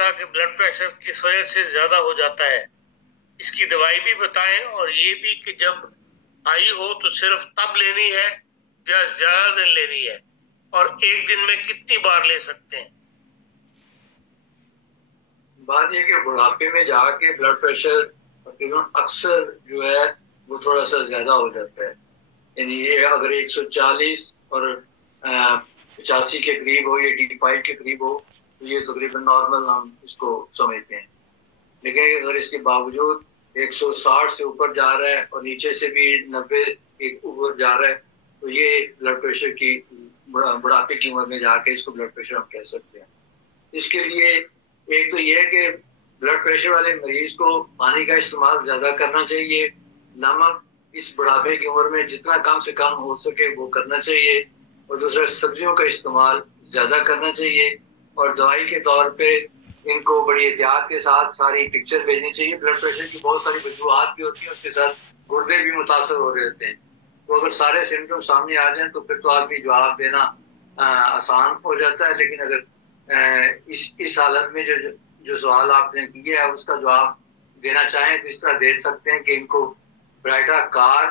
कि blood pressure किस वजह से ज्यादा हो जाता है, इसकी दवाई भी बताएं, और ये भी कि जब हाई हो तो सिर्फ तब लेनी है या ज्यादा दिन लेनी है, और एक दिन में कितनी बार ले सकते हैं। बात यह कि बुढ़ापे में जाके ब्लड प्रेशर तकरीबन अक्सर जो है वो थोड़ा सा ज्यादा हो जाता है। यानी ये अगर 140 और 85 के करीब हो या 85 के करीब हो तो ये तकरीबन नॉर्मल हम इसको समझते हैं। लेकिन अगर इसके बावजूद 160 से ऊपर जा रहा है और नीचे से भी 90 के ऊपर जा रहा है तो ये ब्लड प्रेशर की बुढ़ापे की उम्र में जाके इसको ब्लड प्रेशर हम कह सकते हैं। इसके लिए एक तो ये है कि ब्लड प्रेशर वाले मरीज को पानी का इस्तेमाल ज्यादा करना चाहिए। नमक इस बुढ़ापे की उम्र में जितना कम से कम हो सके वो करना चाहिए। और दूसरा, सब्जियों का इस्तेमाल ज्यादा करना चाहिए। और दवाई के तौर पे इनको बड़ी एहतियात के साथ सारी पिक्चर भेजनी चाहिए। ब्लड प्रेशर की बहुत सारी वजूहात भी होती हैं, उसके साथ गुर्दे भी मुतासर हो रहे होते हैं। तो अगर सारे सिम्टम सामने आ जाए तो फिर तो आदमी जवाब देना आसान हो जाता है। लेकिन अगर इस हालत में जो सवाल आपने किया है उसका जवाब देना चाहें तो इस तरह दे सकते हैं कि इनको ब्राइटा कार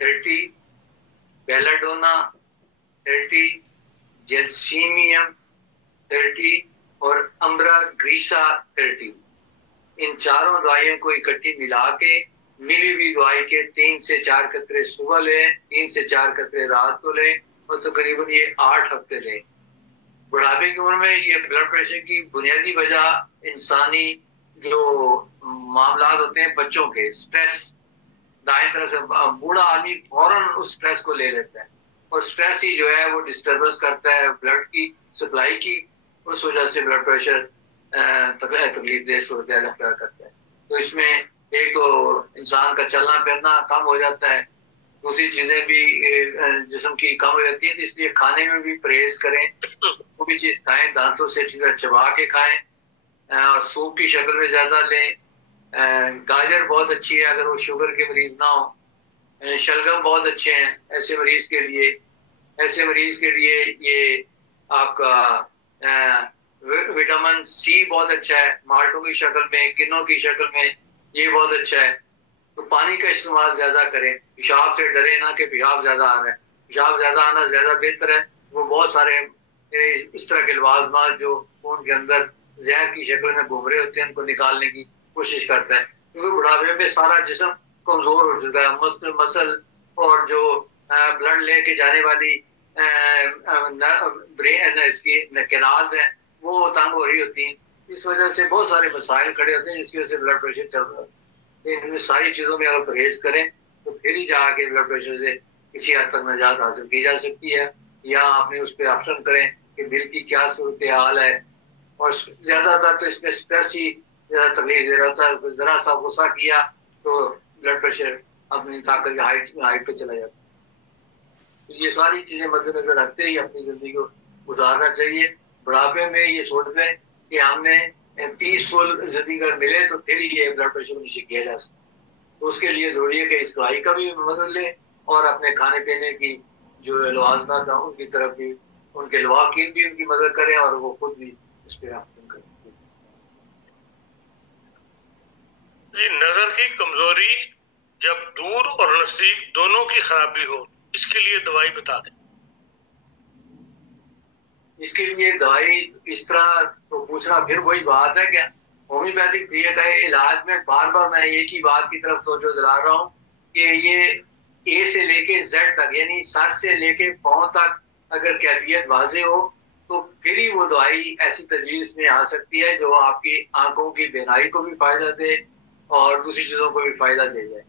30, बेलाडोना 30, जेल्सीमियम 30 और अम्ब्रा ग्रीसा 30, इन चारों दवाइयों को इकट्ठी मिला के मिली हुई दवाई के 3 से 4 कतरे सुबह लें, 3 से 4 कतरे रात को लें और तकरीबन ये 8 हफ्ते लें। बुढ़ापे की उम्र में ये ब्लड प्रेशर की बुनियादी वजह इंसानी जो मामला होते हैं, बच्चों के स्ट्रेस, दाएं तरफ से बूढ़ा आदमी फौरन उस स्ट्रेस को ले लेता है और स्ट्रेस ही जो है वो डिस्टर्बेंस करता है ब्लड की सप्लाई की। उस वजह से ब्लड प्रेशर तकलीफ दे सूरत अख्तियार करता है। तो इसमें एक तो इंसान का चलना फिरना कम हो जाता है, दूसरी चीजें भी जिस्म की कम हो जाती है। तो इसलिए खाने में भी परहेज करें, वो भी चीज खाएं, दांतों से अच्छी तरह चबा के खाएं और सूप की शक्ल में ज्यादा लें। गाजर बहुत अच्छी है अगर वो शुगर के मरीज ना हो। शलगम बहुत अच्छे हैं ऐसे मरीज के लिए। ऐसे मरीज के लिए ये आपका विटामिन सी बहुत अच्छा है, माल्टों की शक्ल में, किन्नों की शक्ल में, ये बहुत अच्छा है। तो पानी का इस्तेमाल ज्यादा करें। पेशाब से डरे ना कि पेशाब ज्यादा आ रहा है, पेशाब ज्यादा आना ज्यादा बेहतर है। वो बहुत सारे इस तरह के लवाजमात जो खून के अंदर जहर की शक्ल में घूम रहे होते हैं उनको निकालने की कोशिश करता है। क्योंकि बुढ़ापे में सारा जिस्म कमजोर हो चुका है, मसल और जो ब्लड लेके जाने वाली ब्रेन इसकी कैनाल्स हैं वो तंग हो रही होती हैं। इस वजह से बहुत सारे मसाइल खड़े होते हैं जिसकी वजह से ब्लड प्रेशर चल रहा है। इन सारी चीजों में अगर परहेज करें तो फिर ही जाके ब्लड प्रेशर से किसी हद तक निजात हासिल की जा सकती है। या आपने उस पर ऑप्शन करें कि दिल की क्या सूरत हाल है। और ज्यादातर तो इसमें स्ट्रेस ही ज्यादा तकलीफ दे रहा था। जरा सा गुस्सा किया तो ब्लड प्रेशर अपनी ताकत हाइट पे चला जाता है। तो ये सारी चीजें मद्देनजर रखते ही अपनी जिंदगी को गुजारना चाहिए। बुढ़ापे में ये सोच लें कि हमने पीसफुल जिंदगी अगर मिले तो फिर ही ये ब्लड प्रेशर को नीचे किया जा सकता है। तो उसके लिए जरूरी है कि इस दवाई का भी मदद लें और अपने खाने पीने की जो लवाजमात हैं उनकी तरफ भी, उनके लवाकिन भी उनकी मदद करें और वो खुद भी इस पर अमल करें। नजर की कमजोरी जब दूर और नजदीक दोनों की खराबी हो, इसके लिए दवाई बता दें। इसके लिए दवाई इस तरह तो पूछना फिर वही बात है कि होम्योपैथिक दिए गए इलाज में बार बार मैं एक ही बात की तरफ तवज्जो दिला रहा हूँ कि ये ए से लेके जेड तक यानी सर से लेके पांव तक अगर कैफियत वाजे हो तो फिर ही वो दवाई ऐसी तजवीज में आ सकती है जो आपकी आंखों की बीनाई को भी फायदा दे और दूसरी चीजों को भी फायदा दे जाए।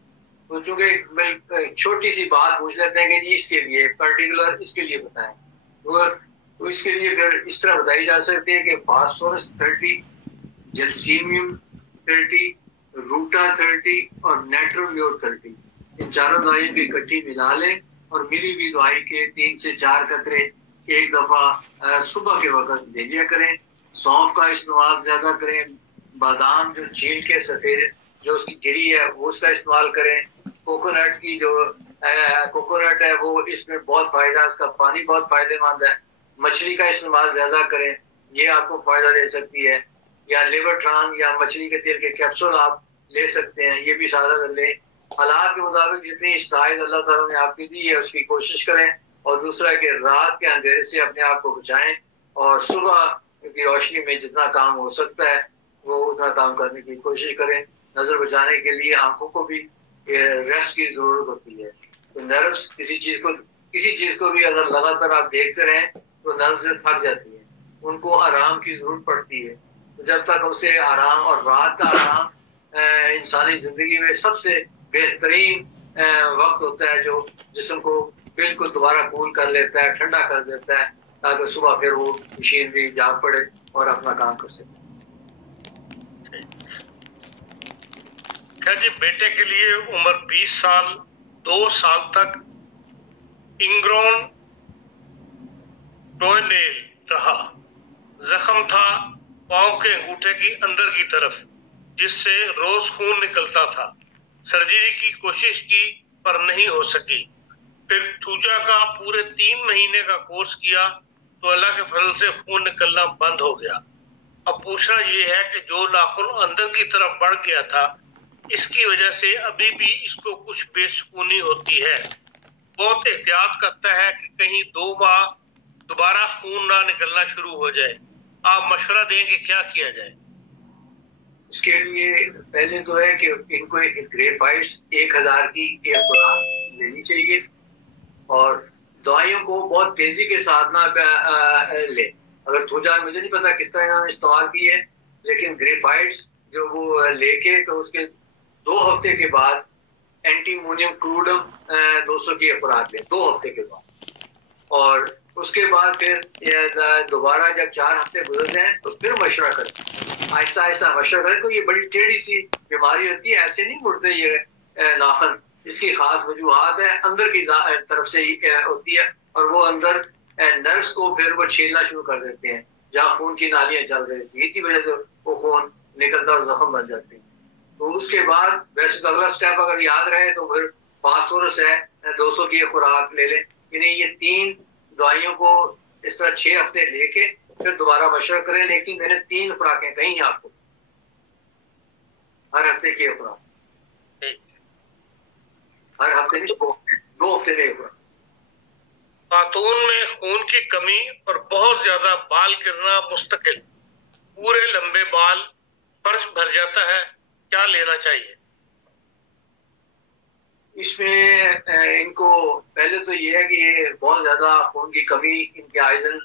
तो चूंकि छोटी सी बात पूछ लेते हैं कि जी इसके लिए पर्टिकुलर इसके लिए बताएं तो इसके लिए फिर इस तरह बताई जा सकती है कि फास्फोरस 30, जेल्सीमियम 30, रूटा 30 और नेट्रोम्योर 30, इन चारों दवाइयों की इकट्ठी मिला लें और मिली हुई दवाई के 3 से 4 कतरे एक दफा सुबह के वक्त ले लिया करें। सौंफ का इस्तेमाल ज्यादा करें। बादाम जो छील के सफेद जो उसकी गिरी है वो उसका इस्तेमाल करें। कोकोनट की जो कोकोनट है वो इसमें बहुत फायदा है, उसका पानी बहुत फायदेमंद है। मछली का इस्तेमाल ज्यादा करें। ये आपको फायदा दे सकती है, या लिवर ट्रान या मछली के तेल के कैप्सूल आप ले सकते हैं, ये भी सादा कर लें। हालात के मुताबिक जितनी इस्तायद अल्लाह ताला ने आपकी दी है उसकी कोशिश करें, और दूसरा है कि रात के अंधेरे से अपने आप को बचाएं, और सुबह की रोशनी में जितना काम हो सकता है वो उतना काम करने की कोशिश करें। नजर बचाने के लिए आंखों को भी रेस्ट की जरूरत होती है। तो नर्व्स किसी चीज को भी अगर लगातार आप देखते रहें तो नर्व्स थक जाती है, उनको आराम की जरूरत पड़ती है। तो जब तक उसे आराम, और रात का आराम इंसानी जिंदगी में सबसे बेहतरीन वक्त होता है, जो जिस्म को बिल्कुल दोबारा कूल कर लेता है, ठंडा कर देता है, ताकि सुबह फिर वो मशीनरी जाग पड़े और अपना काम कर सके। क्या जी, बेटे के लिए उम्र 20 साल 2 साल तक इंग्रोन टोएनेल रहा, जख्म था पांव के अंगूठे की अंदर की तरफ जिससे रोज खून निकलता था। सर्जरी की कोशिश की पर नहीं हो सकी। फिर थूजा का पूरे 3 महीने का कोर्स किया तो अल्लाह के फजल से खून निकलना बंद हो गया। अब पूछना ये है कि जो नाखून अंदर की तरफ बढ़ गया था इसकी वजह से अभी भी इसको कुछ बेसुकूनी होती है। बहुत एहतियात करता है कि कहीं 2 माह दोबारा खून ना निकलना शुरू हो जाए। आप मशवरा दें कि क्या किया जाए। इसके लिए पहले तो है कि इनको ग्रेफाइट्स 1000 की एक खुराक लेनी चाहिए, और दवाइयों को बहुत तेजी के साथ ना ले। अगर थूजा मुझे नहीं पता किस तरह इन्होंने इस्तेमाल की है, लेकिन ग्रेफाइट्स जो वो लेके तो उसके 2 हफ्ते के बाद एंटीमोनियम क्रूडम 200 की खुराक ले 2 हफ्ते के बाद, और उसके बाद फिर दोबारा जब 4 हफ्ते गुजर जाए तो फिर मशवरा करें, आहिस्ता आहिस्ता मशवरा करें। तो ये बड़ी टेढ़ी सी बीमारी होती है, ऐसे नहीं मुड़ते ये नाखून। इसकी खास वजूहत है, अंदर की तरफ से होती है, और वो अंदर नर्व्स को फिर वो छीलना शुरू कर देते हैं जहाँ खून की नालियां चल रही थी, इसी वजह से वो खून निकलता और जख्म बन जाते हैं। तो उसके बाद वैसे तो अगला स्टेप अगर याद रहे तो फिर फास्फोरस है 200 की खुराक ले लें। यानी ये 3 दवाइयों को इस तरह 6 हफ्ते लेके फिर दोबारा मशवरा करें, लेकिन मैंने 3 खुराकें कही आपको, हर हफ्ते की खुराक, हर हफ्ते में 2 हफ्ते में खुराक। खातून में खून की कमी और बहुत ज्यादा बाल गिरना मुस्तकिल, पूरे लंबे बाल, फर्श भर जाता है, क्या लेना चाहिए? इसमें इनको पहले तो ये है कि ये बहुत ज्यादा खून की कमी, इनके आयरन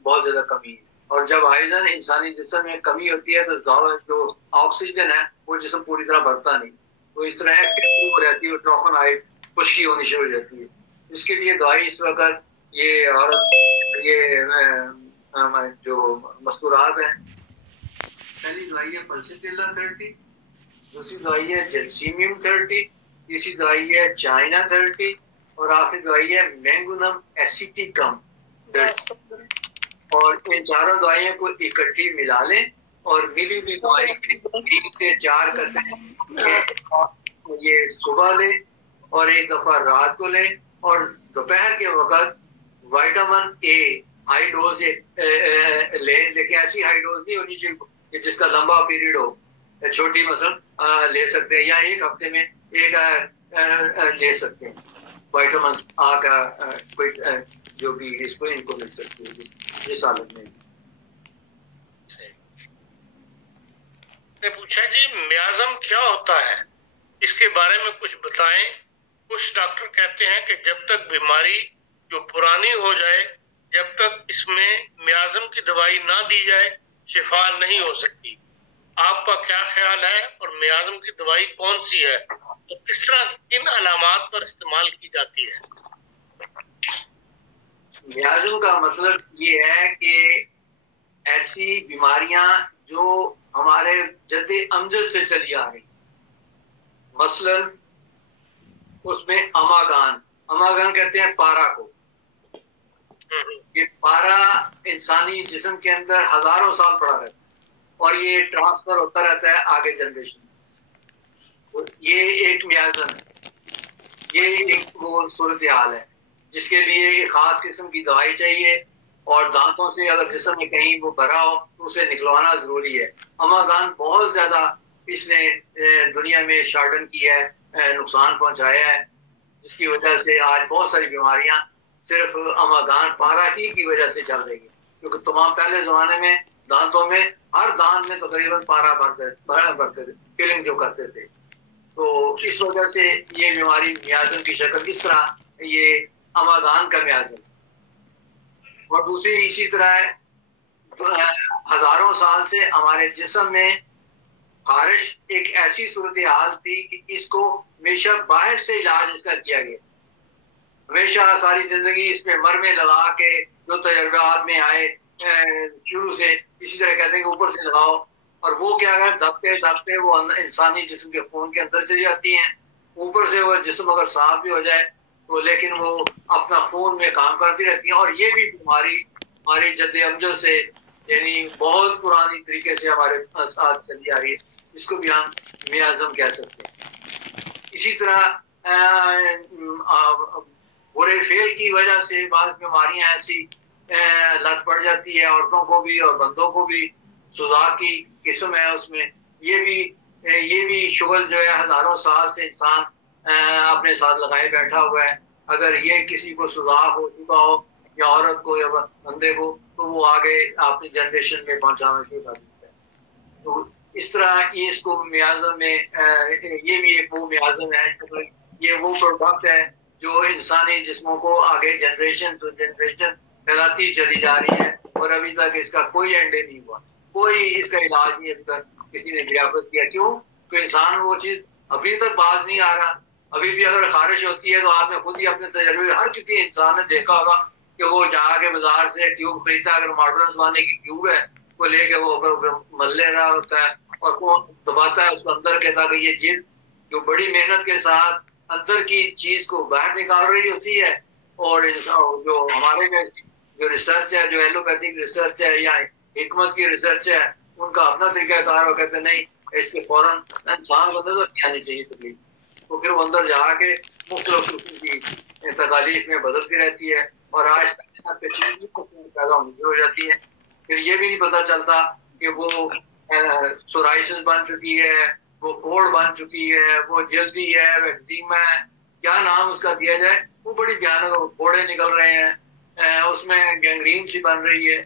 बहुत ज्यादा कमी है, और जब आयरन इंसानी जिस्म में कमी होती है तो जो ऑक्सीजन है वो जिस्म पूरी तरह भरता नहीं, तो इस तरह एक्टिव रहती है, ट्रोफोनाइट खुश्की होनी शुरू हो जाती है। इसके लिए दवाई इस वक्त ये औरत ये जो मस्तूरात है, पहली दवाई है पल्सिटिला 30, दूसरी दवाई है जेलसीमियम 30, तीसरी दवाई है चाइना 30, और आखिरी दवाई है मैंगोनम एसिटिकम 30। और इन चारों दवाइयों को इकट्ठी मिला लें, और मिली हुई दवाई 3 से 4 करते ये सुबह लें और एक दफा रात को लें, और दोपहर के वक्त विटामिन ए हाई डोज लें, लेकिन ऐसी हाई डोज नहीं होनी चाहिए जिसका लंबा पीरियड हो, छोटी मसलन ले सकते हैं, या एक हफ्ते में एक ले सकते हैं विटामिन आ का कोई जो भी इसको इनको मिल सकती है जिस हालत में। पूछा जी, म्याज़म क्या होता है, इसके बारे में कुछ बताएं। कुछ डॉक्टर कहते हैं कि जब तक बीमारी जो पुरानी हो जाए, जब तक इसमें म्याज़म की दवाई ना दी जाए शिफा नहीं हो सकती। आपका क्या ख्याल है, और म्याज़म की दवाई कौन सी है, तो किस तरह किन अलामात पर इस्तेमाल की जाती है? म्याज़म का मतलब ये है कि ऐसी बीमारियां जो हमारे जद्दे अमजद से चली आ रही, मसलन उसमें अमागान कहते हैं पारा को। ये पारा इंसानी जिस्म के अंदर हजारों साल पड़ा रहता है और ये ट्रांसफर होता रहता है आगे जनरेशन। ये एक म्याज़म है, ये एक वो सूरत हाल है जिसके लिए एक खास किस्म की दवाई चाहिए, और दांतों से अगर जिस्म में कहीं वो भरा हो तो उसे निकलवाना जरूरी है। अमागान बहुत ज्यादा इसने दुनिया में शार्डन किया है, नुकसान पहुंचाया है, जिसकी वजह से आज बहुत सारी बीमारियां सिर्फ अमागान पारा ही की वजह से चल रही है। क्योंकि तमाम पहले जमाने में दांतों में हर दांत में तकरीबन पारा भरते थे, फिलिंग जो करते थे। तो इस वजह से ये बीमारी मियाज़म की शक्ल इस तरह, ये अमागान का मियाज़म। और दूसरी इसी तरह है, हजारों साल से हमारे जिस्म में खारिश एक ऐसी सूरत हाल थी कि इसको हमेशा बाहर से इलाज इसका किया गया। हमेशा सारी जिंदगी इसमें मरमे लगा के जो तजर्बात में आए शुरू से इसी तरह कहते हैं कि ऊपर से लगाओ, और वो क्या है दबते दबते वो इंसानी जिस्म के खून के अंदर चली जाती हैं। ऊपर से वो जिस्म अगर साफ भी हो जाए तो लेकिन वो अपना खून में काम करती रहती है। और ये भी बीमारी हमारी जद्द अमजद से यानी बहुत पुरानी तरीके से हमारे साथ चली आ रही है, इसको भी हम मियाज़म कह सकते हैं। इसी तरह बुरे फेल की वजह से बाज़ बीमारियां ऐसी लत पड़ जाती है औरतों को भी और बंदों को भी। सुजा की किस्म है उसमें, ये भी शुगल जो है हजारों साल से इंसान अपने साथ लगाए बैठा हुआ है। अगर ये किसी को सुजा हो चुका हो या औरत को या बंदे को, तो वो आगे अपनी जनरेशन में पहुंचाना शुरू कर देता है। तो इस तरह इसको मियाज़म में ये भी एक वो मियाज़म है, तो ये वो प्रोडक्ट है जो इंसानी जिस्मों को आगे जनरेशन टू जनरेशन फैलाती चली जा रही है, और अभी तक इसका कोई एंड नहीं हुआ, कोई इसका इलाज नहीं अभी तक किसी ने दरियाफ्त किया। क्यों? तो इंसान वो चीज अभी तक बाज नहीं आ रहा। अभी भी अगर खारिश होती है तो आपने खुद ही अपने तजर्बे, हर किसी इंसान ने देखा होगा कि वो जाके बाजार से ट्यूब खरीदता है, अगर मॉडर्न जमाने की ट्यूब है वो लेके वो मल ले रहा होता है और वो दबाता है उसको अंदर के, ताकि ये जिल्द जो बड़ी मेहनत के साथ अंदर की चीज को बाहर निकाल रही होती है। और जो हमारे में जो रिसर्च है, जो एलोपैथिक रिसर्च है या हिकमत की रिसर्च है, उनका अपना तरीकाकार, वो कहते हैं नहीं इसके फौरन इंसान को अंदर तो नहीं आनी चाहिए तकलीफ, तो फिर वो अंदर जाके मुख्तलिफ किस्म की तकालीफ में बदलती रहती है और आज तक चीज पैदा होनी शुरू हो जाती है। फिर ये भी नहीं पता चलता कि वो सोराइसिस बन चुकी है, वो कोड़ बन चुकी है, वो जल्दी है, वैक्सीमा है, क्या नाम उसका दिया जाए, वो बड़ी भयानक फोड़े निकल रहे हैं, उसमें गैंग्रीन सी बन रही है।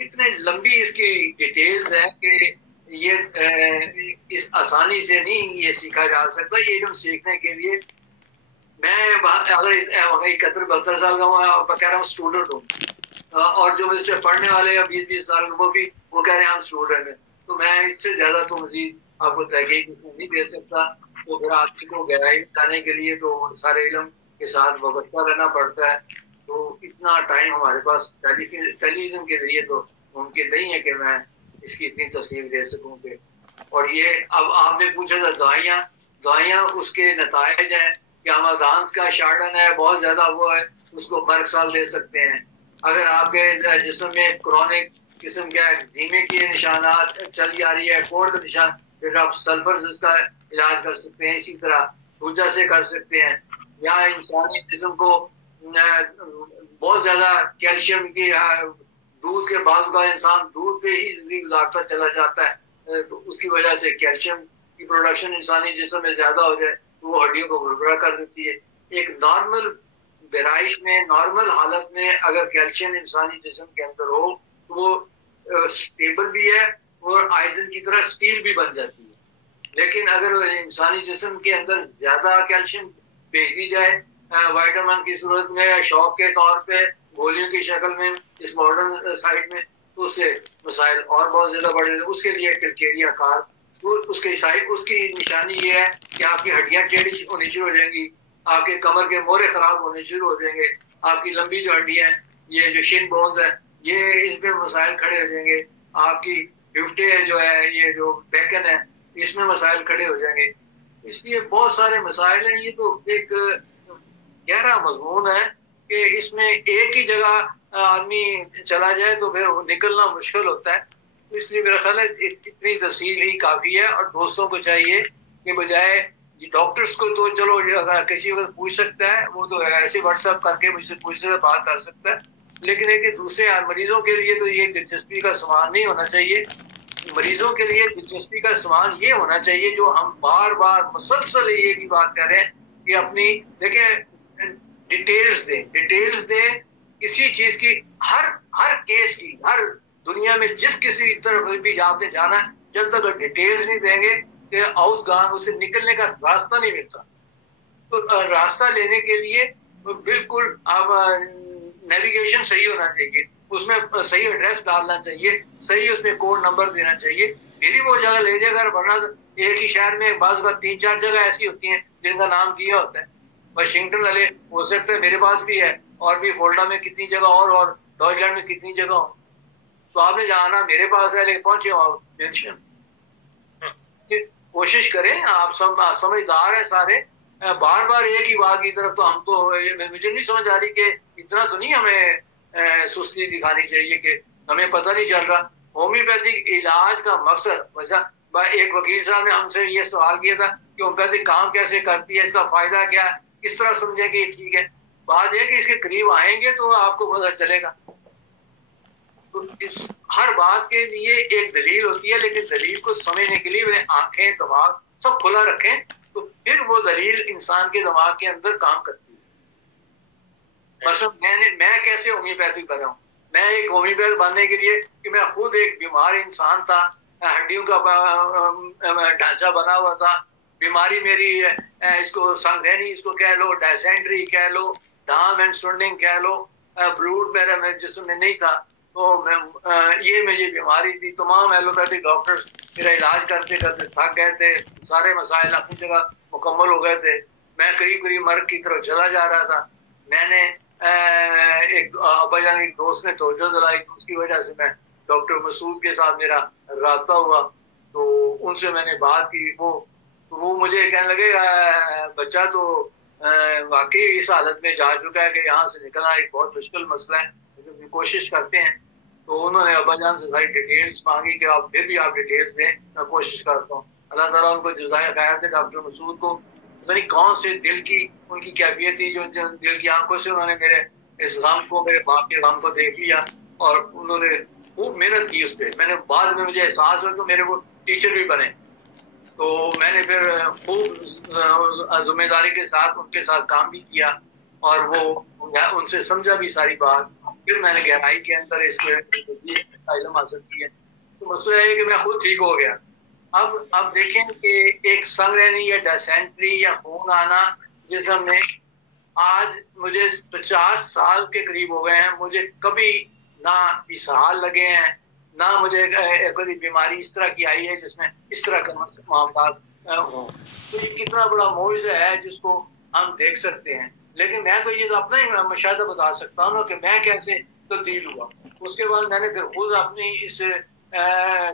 इतने लंबी इसकी डिटेल्स है कि ये इस आसानी से नहीं ये सीखा जा सकता। ये इल्म सीखने के लिए मैं अगर 71-72 साल का मैं कह रहा हूँ स्टूडेंट हूँ, और जो मुझसे पढ़ने वाले 20-20 साल वो कह रहे हैं हम स्टूडेंट हैं, तो मैं इससे ज्यादा तो मजीद आपको तहकीक नहीं दे सकता। तो फिर आदमी को गहराई में जाने के लिए तो सारे इल्म के साथ वाबस्ता रहना पड़ता है। तो इतना टाइम हमारे पास टेलीविजन के जरिए तो मुमकिन नहीं है कि मैं इसकी इतनी तफसील दे सकूं कि। और ये अब आपने पूछा था दवाइयाँ उसके नतायज हैं कि अमागान का शार्डन है बहुत ज्यादा वो है, उसको बर्क साल दे सकते हैं। अगर आपके जिस्म में क्रॉनिक किस्म के एक्जीमे के निशानात चल जा रही है, कोड़ का निशान, फिर आप सल्फर इसका इलाज कर सकते हैं, इसी तरह भूजा से कर सकते हैं। या इंसानी जिस्म को बहुत ज्यादा कैल्शियम की दूध के बाद का इंसान दूध पे ही जिंदगी गुजारता चला जाता है, तो उसकी वजह से कैल्शियम की प्रोडक्शन इंसानी जिस्म में ज्यादा हो जाए तो वो हड्डियों को भुरभुरा कर देती है। एक नॉर्मल बेराइश में, नॉर्मल हालत में अगर कैल्शियम इंसानी जिस्म के अंदर हो तो वो स्टेबल भी है और आयरन की तरह स्टील भी बन जाती है। लेकिन अगर इंसानी जिस्म के अंदर ज्यादा कैल्शियम भेज दी जाए विटामिन की सूरत में या शौक के तौर पे गोलियों की शक्ल में इस मॉडर्न साइड में, तो उससे मसाइल और बहुत ज्यादा बढ़ जाते। उसके लिए किलकेरिया कार, तो उसकी निशानी ये है कि आपकी हड्डियां टेढ़ी होनी शुरू हो जाएंगी, आपके कमर के मोरे खराब होने शुरू हो जाएंगे, आपकी लंबी जो हड्डियां हैं, ये जो शिन बोन्स है, ये इन पे मसाइल खड़े हो जाएंगे, आपकी हिफ्टे जो है, ये जो बैकन है, इसमें मसाइल खड़े हो जाएंगे। इसलिए बहुत सारे मसाइल हैं। ये तो एक गहरा मजमून है कि इसमें एक ही जगह आदमी चला जाए तो फिर निकलना मुश्किल होता है। तो इसलिए मेरा ख्याल है इतनी तफसील ही काफ़ी है। और दोस्तों को चाहिए कि बजाय डॉक्टर्स को तो चलो अगर किसी वक्त पूछ सकता है, वो तो ऐसे व्हाट्सएप करके मुझसे पूछ सकता है, बात कर सकता है, लेकिन है कि दूसरे मरीजों के लिए तो ये दिलचस्पी का सवाल नहीं होना चाहिए। मरीजों के लिए दिलचस्पी का सवाल ये होना चाहिए, जो हम बार बार मुसलसल ये भी बात कर रहे हैं कि अपनी देखें, डिटेल्स दें किसी चीज की, हर हर केस की, हर दुनिया में जिस किसी तरफ भी आपने जाना है, जब तक डिटेल्स नहीं देंगे कि औसगान उसे निकलने का रास्ता नहीं मिलता। तो रास्ता लेने के लिए बिल्कुल अब नेविगेशन सही होना चाहिए, उसमें सही एड्रेस डालना चाहिए, सही उसमें कोड नंबर देना चाहिए, फिर ही वो जगह ले जाएगा। वरना एक ही शहर में बाज़ का 3-4 जगह ऐसी होती हैं जिनका नाम दिया होता है। वाशिंगटन वाले हो सकता है मेरे पास भी है, और भी फोल्डा में कितनी जगह और डॉयलैंड में कितनी जगह हो। तो आपने जाना मेरे पास है लेकिन पहुंचे आप टेंशन। कोशिश करें, आप सब समझदार हैं सारे, बार बार एक ही बात की तरफ तो हम तो मुझे नहीं समझ आ रही कि इतना तो नहीं हमें सुस्ती दिखानी चाहिए कि हमें पता नहीं चल रहा। होम्योपैथिक इलाज का मकसद वजह, एक वकील साहब ने हमसे ये सवाल किया था कि होम्योपैथिक काम कैसे करती है, इसका फायदा क्या है, किस तरह समझें कि ठीक है। बात यह कि इसके करीब आएंगे तो आपको पता चलेगा। तो इस हर बात के लिए एक दलील होती है, लेकिन दलील को समझने के लिए वे आंखें दिमाग सब खुला रखें, तो फिर वो दलील इंसान के दिमाग के अंदर काम करती है। मतलब मैं कैसे होम्योपैथिक बना हूँ, मैं एक होम्योपैथ बनने के लिए कि मैं खुद एक बीमार इंसान था, हड्डियों का ढांचा बना हुआ था, बीमारी मेरी इसको संगरेनी इसको कह लो, डायसेंट्री कह लो, डाम एंड स्टूडिंग कह लो, ब्लूड मेरा जिसमें नहीं था, तो मैं ये मेरी बीमारी थी। तमाम एलोपैथिक डॉक्टर्स मेरा इलाज करते करते थक गए थे, सारे मसाइल अपनी जगह मुकम्मल हो गए थे, मैं करीब करीब मर्ग की तरफ चला जा रहा था। मैंने एक अब्बाजान एक दोस्त ने तवज्जो दिलाई, तो उसकी वजह से मैं डॉक्टर मसूद के साथ मेरा राब्ता हुआ, तो उनसे मैंने बात की। वो मुझे कहने लगे बच्चा तो वाकई इस हालत में जा चुका है कि यहाँ से निकलना एक बहुत मुश्किल मसला है, लेकिन कोशिश करते हैं। तो उन्होंने अब्बाजान से सारी डिटेल्स मांगी कि आप फिर भी आप डिटेल्स दें, मैं कोशिश करता हूँ। अल्लाह ताला उनको जज़ाए खैर दे। डॉक्टर मसूद को पता नहीं कौन से दिल की उनकी कैफियत थी, जो दिल की आंखों से उन्होंने मेरे इस गम को, मेरे बाप के गम को देख लिया, और उन्होंने खूब मेहनत की उस पर। मैंने बाद में मुझे एहसास हुआ तो मेरे वो टीचर भी बने, तो मैंने फिर खूब जिम्मेदारी के साथ उनके साथ काम भी किया, और वो उनसे समझा भी सारी बात। फिर मैंने गहराई के अंदर इसके इल्म हासिल किया। तो मसला है कि मैं खुद ठीक हो गया। अब देखें कि एक संगरेनी या डायसेंट्री या खून आना जिसम में, आज मुझे 50 साल के करीब हो गए हैं, मुझे कभी ना इसहाल लगे हैं, ना मुझे कोई बीमारी इस तरह की आई है जिसमें इस तरह का मामला हो। तो ये कितना बड़ा मौजज़ा है जिसको हम देख सकते हैं। लेकिन मैं तो ये तो अपना ही मुशाहिदा बता सकता हूँ ना कि मैं कैसे तब्दील हुआ। उसके बाद मैंने फिर खुद अपनी इस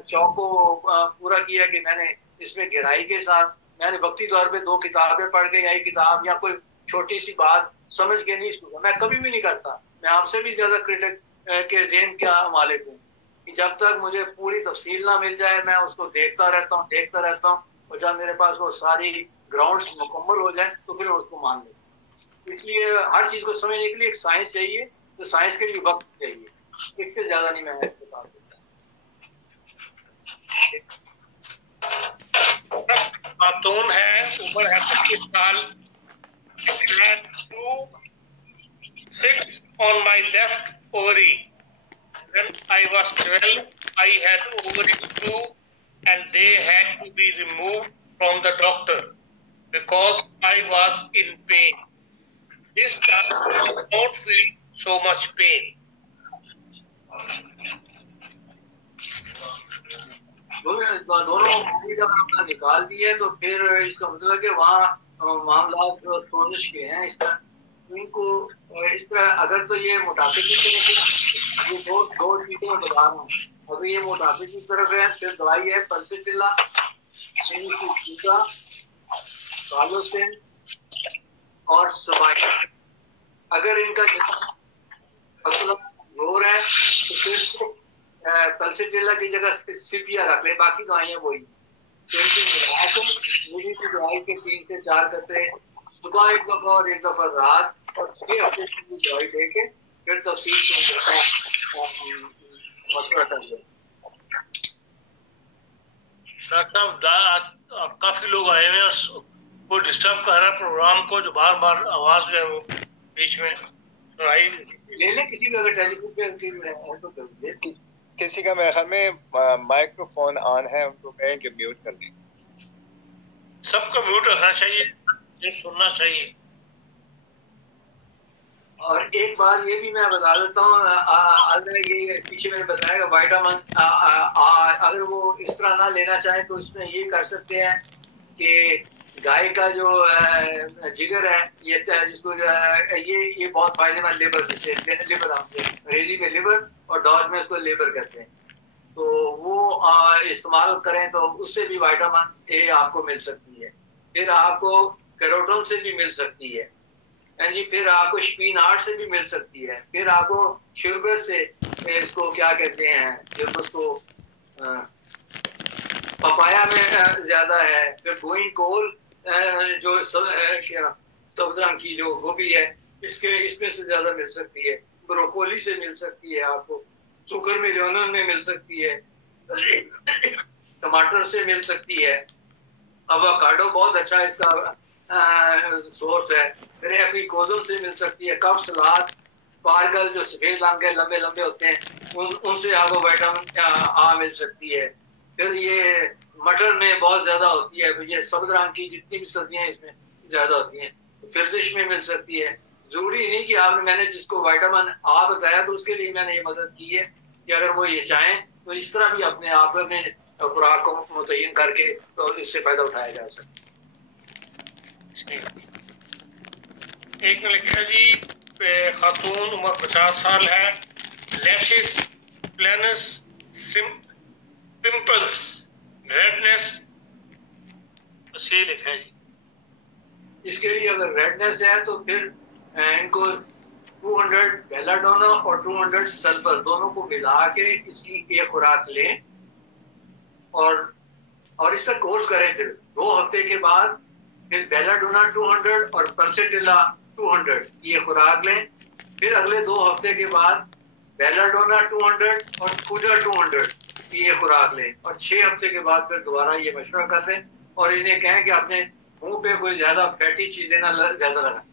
शौक को पूरा किया कि मैंने इसमें गहराई के साथ, मैंने वक्ती तौर पे 2 किताबें पढ़ के, या एक किताब या कोई छोटी सी बात समझ के नहीं इसको, मैं कभी भी नहीं करता। मैं आपसे भी ज्यादा क्रिटिक के ज़हन का मालिक हूँ कि जब तक मुझे पूरी तफसील ना मिल जाए मैं उसको देखता रहता हूँ, और जब मेरे पास वो सारी ग्राउंड्स मुकम्मल हो जाए तो फिर उसको मान लेता हूँ। इसलिए हर चीज को समझने के लिए एक साइंस चाहिए, तो साइंस के लिए वक्त चाहिए, इससे ज्यादा नहीं मैं बता सकता। खातून है, उम्र है 25 साल, 2 cysts on my left ovary. When I was 12, I had ovaries too, and they had to be removed from the doctor because I was in pain. This time I don't feel so much pain. दोनों अगर अपना निकाल दिए तो फिर इसका मतलब है कि वहाँ मामला सोजिश के हैं। इस तरह इनको इस तरह अगर तो ये मोटापे की तरफ, ये दो चीजें बता रहा हूँ। अभी ये मोटापे की तरफ है, फिर दवाई है पल्सिटिला, कालोसिन और सबाइन। अगर इनका मतलब जोर है तो फिर पल्सिटिला की जगह सिपिया रख ले, बाकी दवाइयाँ वही। दवाई के 3 से 4 कतरे सुबह एक दफा और एक दफा रात, और 6 हफ्ते की दवाई लेके फिर तफसील से मशवरा कर लें। डॉक्टर साहब आज काफी लोग आए हुए हैं, वो डिस्टर्ब कर रहा है प्रोग्राम को, जो बार बार आवाज जो है वो बीच में सुनाई। ले लें किसी का, अगर टेलीफोन पे है तो कर दे। किसी का मेरे ख्याल में माइक्रोफोन ऑन है, उनको कहें कि म्यूट कर दें। सबको म्यूट रखना चाहिए, ये सुनना चाहिए। और एक बात ये भी मैं बता देता हूँ, अगर ये पीछे मैंने बताया विटामिन अगर वो इस तरह ना लेना चाहे तो इसमें ये कर सकते हैं कि गाय का जो जिगर है, ये जिसको ये बहुत फायदेमंद, लिवर जिसे लिवर अंग्रेजी में लिवर और डॉज में इसको लेबर कहते हैं, तो वो इस्तेमाल करें तो उससे भी विटामिन ए आपको मिल सकती है। फिर आपको कैरोटीन से भी मिल सकती है जी, फिर आपको स्पिनाच से भी मिल सकती है, फिर आपको शुगर से, इसको क्या कहते हैं, जब उसको पपाया में ज्यादा है, फिर गोइंग कोल जो सब्ज रंग की जो गोभी है इसमें से ज्यादा मिल सकती है, ब्रोकोली से मिल सकती है, आपको सुगर मिलियन में मिल सकती है, टमाटर से मिल सकती है, अवाकाडो बहुत अच्छा इसका सोर्स है, फिर एप्रिकोजो से मिल सकती है, कफ सलाद, पार्गल जो सफेद रंग के लंबे लंबे होते हैं उनसे आपको विटामिन आ मिल सकती है। फिर ये मटर में बहुत ज्यादा होती है, ये सब्ज रंग की जितनी भी सब्जियां इसमें ज्यादा होती हैं, फिजिश में मिल सकती है। जरूरी नहीं कि आपने, मैंने जिसको विटामिन आ बताया तो उसके लिए मैंने ये मदद की है कि अगर वो ये चाहें तो इस तरह भी अपने आप में खुराक को मुतय्यन करके तो इससे फायदा उठाया जा सकता है। एक ने लिखा जी, खातून उम्र 50 साल है, लैशेस, प्लेनस, पिंपल्स, रेडनेस, बस ये लिखा है जी। इसके लिए अगर रेडनेस है तो फिर इनको 200 बेलाडोना और 200 सल्फर दोनों को मिला के इसकी एक खुराक लें और इसका कोर्स करें। फिर 2 हफ्ते के बाद फिर बेलाडोना 200 और परसेटिला 200 ये खुराक लें। फिर अगले 2 हफ्ते के बाद बेलाडोना 200 और कूजा 200 ये खुराक लें और 6 हफ्ते के बाद फिर दोबारा ये मशवरा कर लें और इन्हें कहें कि अपने मुंह पे कोई ज्यादा फैटी चीजें ना ज्यादा लगाएं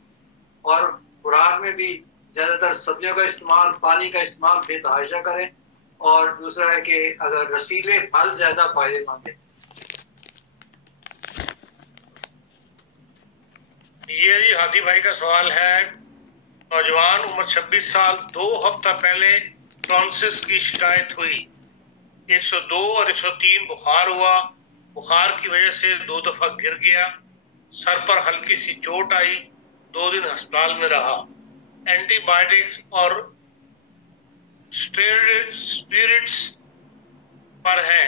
और खुराक में भी ज्यादातर सब्जियों का इस्तेमाल, पानी का इस्तेमाल बेतहाशा करें। और दूसरा है कि अगर रसीले फल ज्यादा फायदेमंद है। ये जी हाथी भाई का सवाल है, नौजवान उम्र 26 साल, 2 हफ्ता पहले टॉन्सिस की शिकायत हुई, 102 और 103 बुखार हुआ, बुखार की वजह से 2 दफा गिर गया, सर पर हल्की सी चोट आई, 2 दिन अस्पताल में रहा, एंटीबायोटिक्स और स्टेरॉइड्स पर है।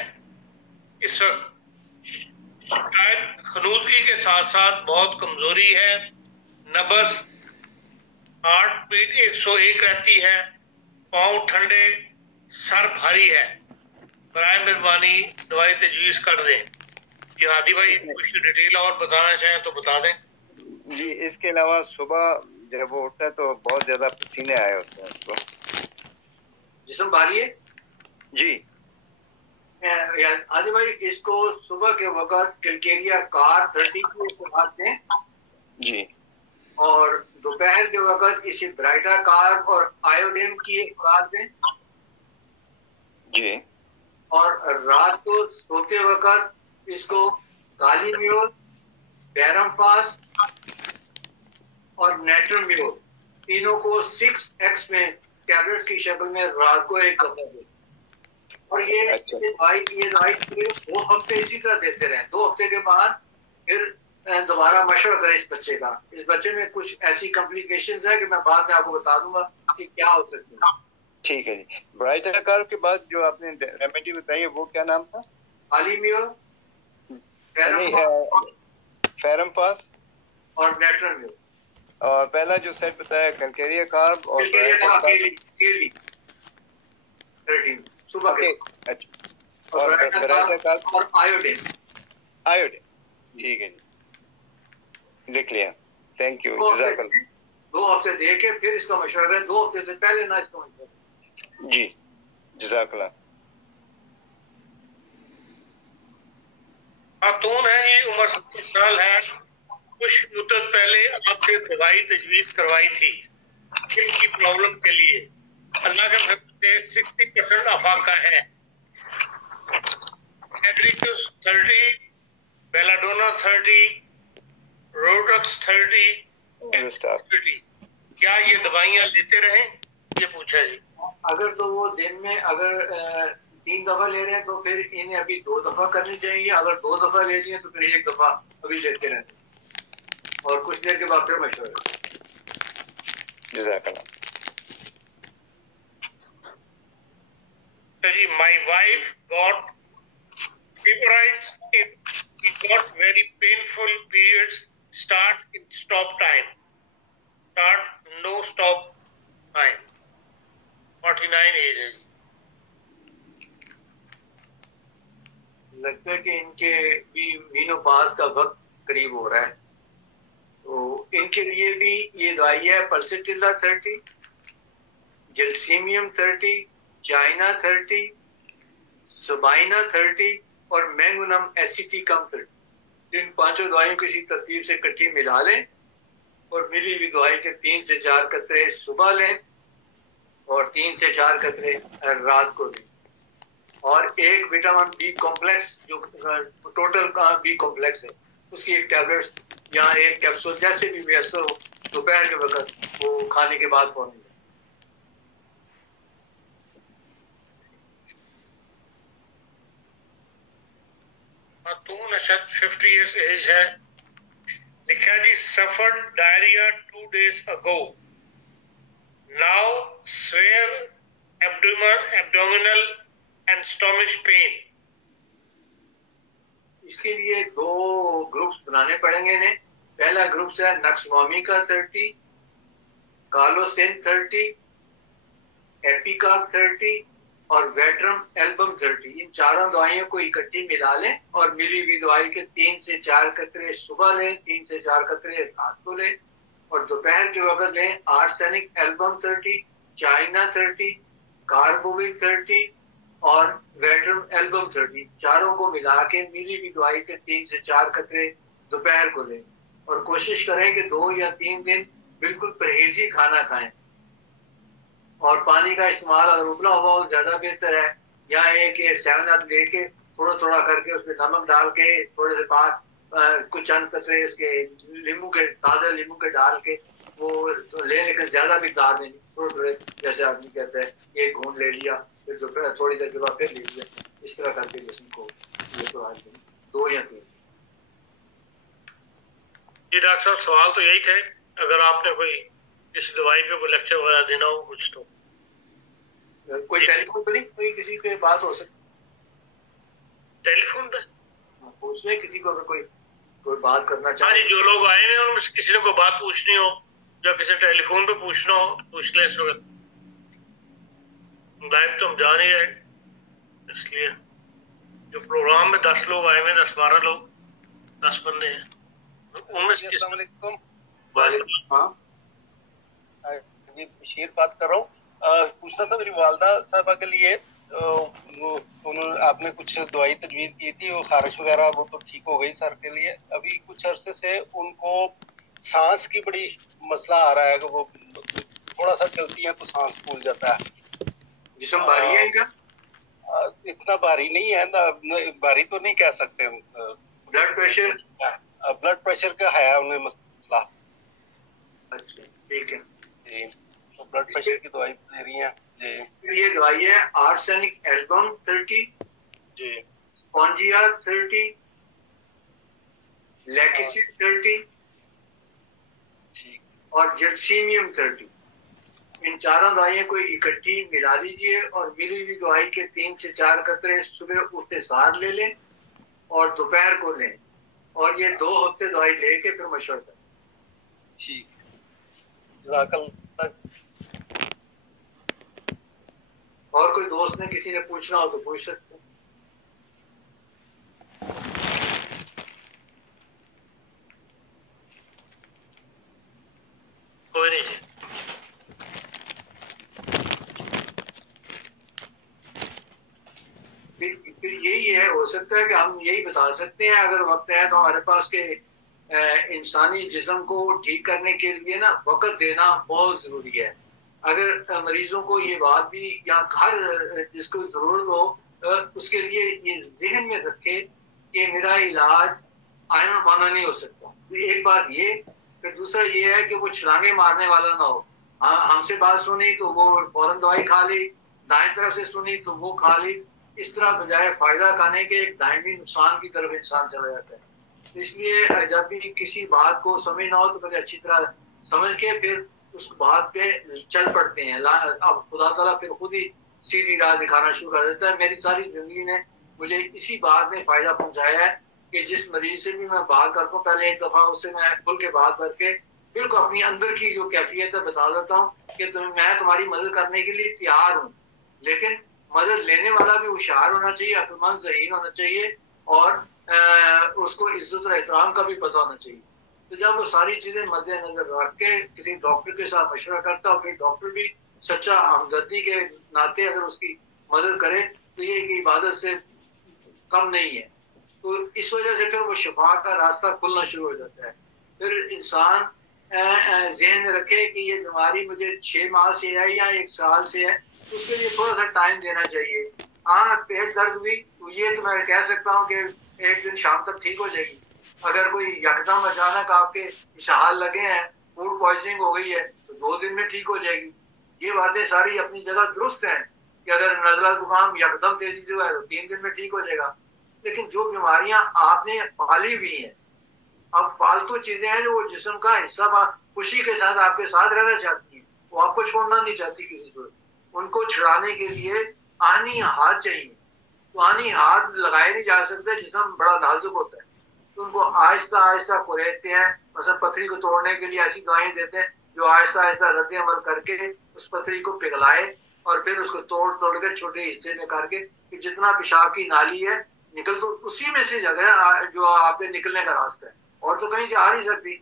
इस वक्त शिकायत खनूदगी के साथ साथ बहुत कमजोरी है, नब्ज, हार्ट बीट 101 रहती है, पाँव ठंडे, सर भारी है, बराए मेहरबानी दवाई तजवीज कर दें। ये हादी भाई कुछ डिटेल और बताना चाहें तो बता दें जी। इसके अलावा सुबह जब वो उठता है तो बहुत ज्यादा पसीने आए होते हैं उसको, जिस्म भारी है जी। आदि भाई इसको सुबह के वक्त कैलकेरिया कार 30 की खुराक दें जी, और दोपहर के वक्त इसे ब्राइटा कार और आयोडीन की खुराक दें जी, और रात को सोते वक्त इसको काली म्यूल, पैरमफास और नेट्रम्यूल तीनों को 6x में टैबलेट्स की शक्ल में रात को एक दफा दें और ये दवाई 2 हफ्ते इसी तरह देते रहें। 2 हफ्ते के बाद फिर दोबारा मशवरा करें इस बच्चे का। इस बच्चे में कुछ ऐसी कॉम्प्लिकेशंस है कि मैं बाद में आपको बता दूंगा कि क्या हो सकती है। ठीक है जी। ब्राइटा कार के बाद जो आपने रेमेडी बताई है वो क्या नाम था? आलिम्यूल, फेरमपास और नेट्रम्यूल। और पहला जो सेट बताया कैलकेरिया कार्ब और केली 13 सुबह के। अच्छा, और ब्राइटा कार्ब और आयोडीन। ठीक है जी, लिख लिया। थैंक यू, जज़ाकल्लाह। 2 हफ्ते दे के फिर इसका मशवरा है, 2 हफ्ते से पहले ना इसका मशवरा। जी जज़ाकल्लाह। खातून है जी, उम्र 70 साल है, कुछ मुद्दत पहले आपसे दवाई तजवीज करवाई थी दिल की प्रॉब्लम के लिए। अल्लाह के फजल से 60% अफाका है। एग्रीक्यूस 30, बेलाडोना 30, रोडक्स 30, क्या ये दवाइयाँ लेते रहें? ये पूछा जी। अगर तो वो दिन में अगर 3 दफा ले रहे हैं तो फिर इन्हें अभी 2 दफा करनी चाहिए। अगर 2 दफा ले रही है तो फिर 1 दफा अभी लेते रहते और कुछ देर के बाद फिर मशवरा। जज़ाकल्लाह। My wife got feveritis. She got very painful periods. Start in stop time. Start no stop time. 49 as है जी। लगता है कि इनके भी मीनोपाज का वक्त करीब हो रहा है, तो इनके लिए भी ये दवाई है पल्सिटिला 30, जेल्सीमियम 30, चाइना 30, सबाइना 30 और मैंगोनम एसिटिकम 30। इन 5 दवाइयों किसी तरतीब से इकट्ठी मिला लें और मिली हुई दवाई के 3 से 4 कतरे सुबह लें और 3 से 4 कतरे रात को लें। और एक विटामिन बी कॉम्प्लेक्स जो टोटल का बी कॉम्प्लेक्स है उसकी एक टैबलेट या एक कैप्सूल जैसे भी मैसर हो दोपहर के वक्त वो खाने के बाद फौरन। खातून अशद 50 years एज है, लिखा जी suffer diarrhoea 2 days ago, now severe abdominal and stomach pain. इसके लिए 2 ग्रुप्स बनाने पड़ेंगे इन्हें। पहला ग्रुप है नक्सवामी का 30, कालोसिन 30, एपिका 30 और वेट्रम एल्बम 30। इन 4 दवाइयों को इकट्ठी मिला लें और मिली हुई दवाई के 3 से 4 कतरे सुबह लें, 3 से 4 कतरे रात को लें और दोपहर के वक्त लें आर्सेनिक एल्बम 30, चाइना 30, कार्बोविल 30 और वेट्रम एल्बम 30। चारों को मिला के मिली हुई दवाई के 3 से 4 कतरे दोपहर को लें और कोशिश करें कि 2 या 3 दिन बिल्कुल परहेजी खाना खाएं और पानी का इस्तेमाल अगर उबला हुआ हो ज्यादा बेहतर है, या एक 7 अप लेके थोड़ा थोड़ा करके उसमें नमक डाल के थोड़े से बाद कुछ चंद कतरे उसके नींबू के ताज़ा नींबू के डाल के वो ले, लेकर ज्यादा मिकदार में थोड़े थोड़े, जैसे आदमी कहते हैं एक घूंट ले लिया फिर दोपहर थोड़ी देर के बाद फिर ले लिया, इस तरह करके जिसम को ये तो आज 2 या 3। जी डॉक्टर साहब सवाल तो यही थे, अगर आपने कोई इस दवाई पे कोई लेक्चर वगैरह देना हो कुछ तो। कोई टेलीफोन पर नहीं कोई किसी पे बात हो सकती? टेलीफोन पे उसमें किसी को अगर कोई बात करना चाहे। जो लोग आए हैं उनमें से किसी ने कोई बात पूछनी हो या किसी टेलीफोन पे पूछना हो पूछ लें इस वक्त। लाइव तो हम जा नहीं रहे, इसलिए जो प्रोग्राम में 10 लोग आए हुए 10-12 लोग 10 बंदे हैं उनमें से अस्सलाम वालेकुम। हाँ जी बशीर बात कर रहा हूँ। पूछना था मेरी वालदा साहबा के लिए, उन्होंने आपने कुछ दवाई तजवीज़ की थी, वो खारिश वगैरह वो तो ठीक हो गई सर के लिए। अभी कुछ अरसे से उनको सांस की बड़ी मसला आ रहा है कि वो थोड़ा सा चलती है तो सांस फूल जाता है। जिस्म भारी है इनका? इतना भारी नहीं है ना, भारी तो नहीं कह सकते। ब्लड प्रेशर का है उन्हें मसला। अच्छा ठीक है जी, तो ब्लड प्रेशर की दवाई ले रही हैं जी। ये दवाई है आर्सेनिक एल्बम 30 जी, स्पॉन्जिया 30, लैकिसिस 30 ठीक और जर्सीमियम 30। इन 4 दवाइयों को इकट्ठी मिला लीजिए और मिली हुई दवाई के 3 से 4 कतरे सुबह उठते सार ले लें और दोपहर को लें और ये 2 हफ्ते दवाई लेके फिर मशवरा करें। ठीक। और कोई दोस्त ने किसी ने पूछना हो तो पूछ सकते हैं। कोई नहीं हो सकता है कि हम यही बता सकते हैं, अगर वक्त है तो हमारे पास के इंसानी जिस्म को ठीक करने के लिए ना वक्त देना बहुत ज़रूरी है। अगर मरीजों को ये बात भी या हर जिसको ज़रूरत हो उसके लिए ये जहन में रखे कि मेरा इलाज आयन फाना नहीं हो सकता। तो एक बात ये, फिर दूसरा ये है कि वो छलांगे मारने वाला ना हो। हाँ, हमसे बात सुनी तो वो फौरन दवाई खा ली, दाएं तरफ से सुनी तो वो खा ली। इस तरह बजाय फायदा खाने के एक दायमी नुकसान की तरफ इंसान चला जाता है। इसलिए जब भी किसी बात को समझना हो तो पहले अच्छी तरह समझ के फिर उस बात पे चल पड़ते हैं। अब खुदा ताला फिर खुद ही सीधी राह दिखाना शुरू कर देता है। मेरी सारी जिंदगी ने मुझे इसी बात ने फायदा पहुंचाया है कि जिस मरीज से भी मैं बात करता हूँ, पहले एक दफा उससे मैं खुल के बात करके बिल्कुल अपनी अंदर की जो कैफियत है बता देता हूँ कि मैं तुम्हारी मदद करने के लिए तैयार हूँ, लेकिन मदद लेने वाला भी होशियार होना चाहिए, अक्लमंद ज़हीन होना चाहिए और उसको इज्जत और एहतराम का भी पता होना चाहिए। तो जब वो सारी चीजें मद्देनजर रख के किसी डॉक्टर के साथ मशवरा करता और फिर डॉक्टर भी सच्चा हमदर्दी के नाते अगर उसकी मदद करे तो ये एक इबादत से कम नहीं है। तो इस वजह से फिर वो शिफा का रास्ता खुलना शुरू हो जाता है। फिर इंसान ज़हन में रखे कि ये बीमारी मुझे 6 माह से है या 1 साल से है, उसके लिए थोड़ा सा टाइम देना चाहिए। हाँ, पेट दर्द हुई तो ये तो मैं कह सकता हूँ कि एक दिन शाम तक ठीक हो जाएगी। अगर कोई यकदम अचानक आपके इश्तहाल लगे हैं, फूड पॉइजनिंग हो गई है, तो 2 दिन में ठीक हो जाएगी। ये बातें सारी अपनी जगह दुरुस्त हैं कि अगर नज़ला जुकाम यकदम तेजी से हुआ है तो 3 दिन में ठीक हो जाएगा। लेकिन जो बीमारियां आपने पाली हुई हैं, अब फालतू चीजें हैं जो वो जिस्म का हिस्सा खुशी के साथ आपके साथ रहना चाहती हैं, वो आपको छोड़ना नहीं चाहती किसी सूरत। उनको छुड़ाने के लिए आनी हाथ चाहिए। तो आनी हाथ लगाए नहीं जा सकते, जिस्म बड़ा नाजुक होता है, तो उनको आहिस्ता आहिस्ता कुरेदते हैं। मतलब पथरी को तोड़ने के लिए ऐसी दवाएं देते हैं जो आहिस्ता आहिस्ता रद्द अमल करके उस पथरी को पिघलाए और फिर उसको तोड़ तोड़ के छोटे हिस्से में करके कि जितना पेशाब की नाली है निकल तो उसी में से जगह जो आपके निकलने का रास्ता है, और तो कहीं से आ नहीं सकती।